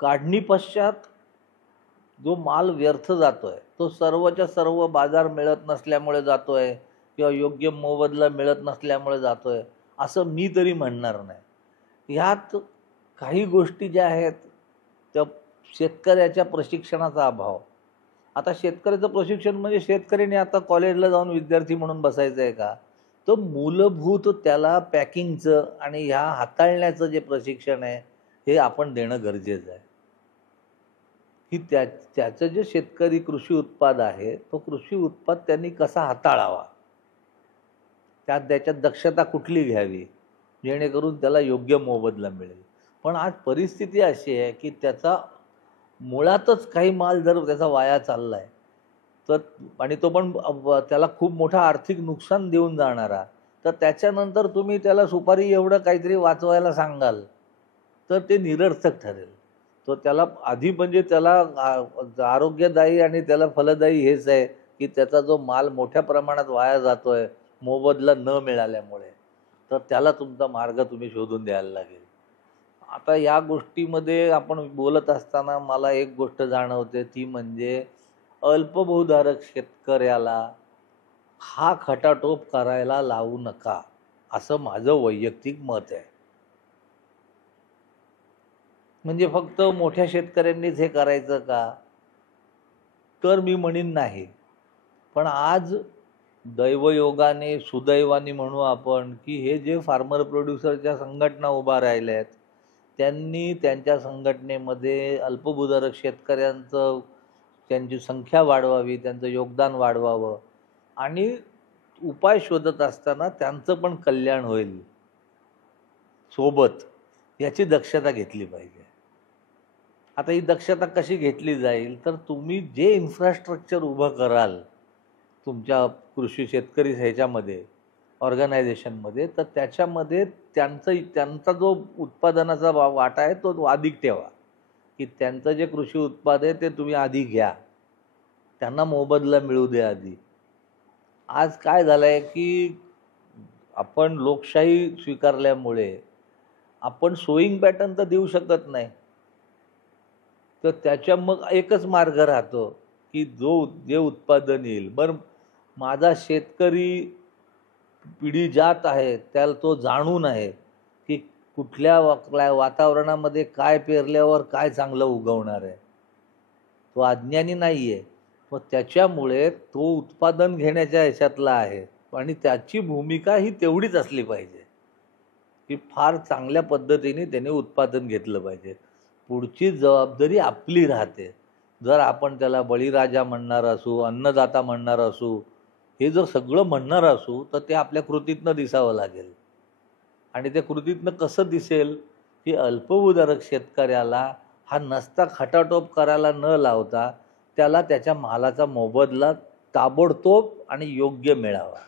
काढणी पश्चात जो माल व्यर्थ जातोय तो सर्वच्या सर्व बाजार मिळत नसल्यामुळे जातोय किंवा योग्य मोबदला मिळत नसल्यामुळे जातोय असं मी तरी म्हणणार नाही. ह्यात काही गोष्टी ज्या आहेत त्या शेतकऱ्याच्या प्रशिक्षणाचा अभाव. आता शेतकऱ्याचं प्रशिक्षण म्हणजे शेतकऱ्याने आता कॉलेजला जाऊन विद्यार्थी म्हणून बसायचं आहे का? तो मूलभूत त्याला पॅकिंगचं आणि ह्या हाताळण्याचं जे प्रशिक्षण आहे हे आपण देणं गरजेचं आहे की त्याचं जे शेतकरी कृषी उत्पाद आहे तो कृषी उत्पाद त्यांनी कसा हाताळावा, त्याच्यात दक्षता कुठली घ्यावी जेणेकरून त्याला योग्य मोबदला मिळेल. पण आज परिस्थिती अशी आहे की त्याचा मुळातच काही माल जर त्याचा वाया चाललाय तर आणि तो पण त्याला खूप मोठा आर्थिक नुकसान देऊन जाणारा, तर त्याच्यानंतर तुम्ही त्याला सुपारी एवढं काहीतरी वाचवायला सांगाल तर ते निरर्थक ठरेल. तो त्याला आधी म्हणजे त्याला आरोग्यदायी आणि त्याला फलदायी हेच आहे की त्याचा जो माल मोठ्या प्रमाणात वाया जातोय मोबदला न मिळाल्यामुळे, तर त्याला तुमचा मार्ग तुम्ही शोधून द्यायला लागेल. आता या गोष्टीमध्ये आपण बोलत असताना मला एक गोष्ट जाणवते ती म्हणजे अल्पभूधारक शेतकऱ्याला हा खटाटोप करायला लावू नका असं माझं वैयक्तिक मत आहे. म्हणजे फक्त मोठ्या शेतकऱ्यांनीच हे करायचं का? तर मी म्हणीन नाही. पण आज दैवयोगाने सुदैवाने म्हणू आपण की हे जे फार्मर प्रोड्युसरच्या संघटना उभा राहिल्या आहेत त्यांनी त्यांच्या संघटनेमध्ये अल्पभूधारक शेतकऱ्यांचं त्यांची संख्या वाढवावी, त्यांचं योगदान वाढवावं आणि उपाय शोधत असताना त्यांचं पण कल्याण होईल सोबत याची दक्षता घेतली पाहिजे. आता ही दक्षता कशी घेतली जाईल तर तुम्ही जे इन्फ्रास्ट्रक्चर उभं कराल तुमच्या कृषी शेतकरी ह्याच्यामध्ये ऑर्गनायझेशनमध्ये, तर त्याच्यामध्ये त्यांचा जो उत्पादनाचा वाटा आहे तो अधिक ठेवा की त्यांचं जे कृषी उत्पाद आहे ते तुम्ही आधी घ्या, त्यांना मोबदला मिळू द्या आधी. आज काय झालं आहे की आपण लोकशाही स्वीकारल्यामुळे आपण सोईंग पॅटर्न तर देऊ शकत नाही, तर त्याच्या मग एकच मार्ग राहतो की जे उत्पादन येईल बरं माझा शेतकरी पिढी जात आहे त्याला तो जाणून आहे की कुठल्या वातावरणामध्ये काय पेरल्यावर काय चांगलं उगवणार आहे, तो अज्ञानी नाही आहे. मग त्याच्यामुळे तो उत्पादन घेण्याच्या ह्याच्यातला आहे आणि त्याची भूमिका ही तेवढीच असली पाहिजे की फार चांगल्या पद्धतीने त्याने उत्पादन घेतलं पाहिजे. पुढची जबाबदारी आपली राहते. जर आपण त्याला बळीराजा म्हणणार असू, अन्नदाता म्हणणार असू, हे जर सगळं म्हणणार असू तर ते आपल्या कृतीतनं दिसावं लागेल. आणि त्या कृतीतनं कसं दिसेल की अल्पभूधारक शेतकऱ्याला हा नसता खटाटोप करायला न लावता त्याला त्याच्या मालाचा मोबदला ताबडतोब आणि योग्य मिळावा.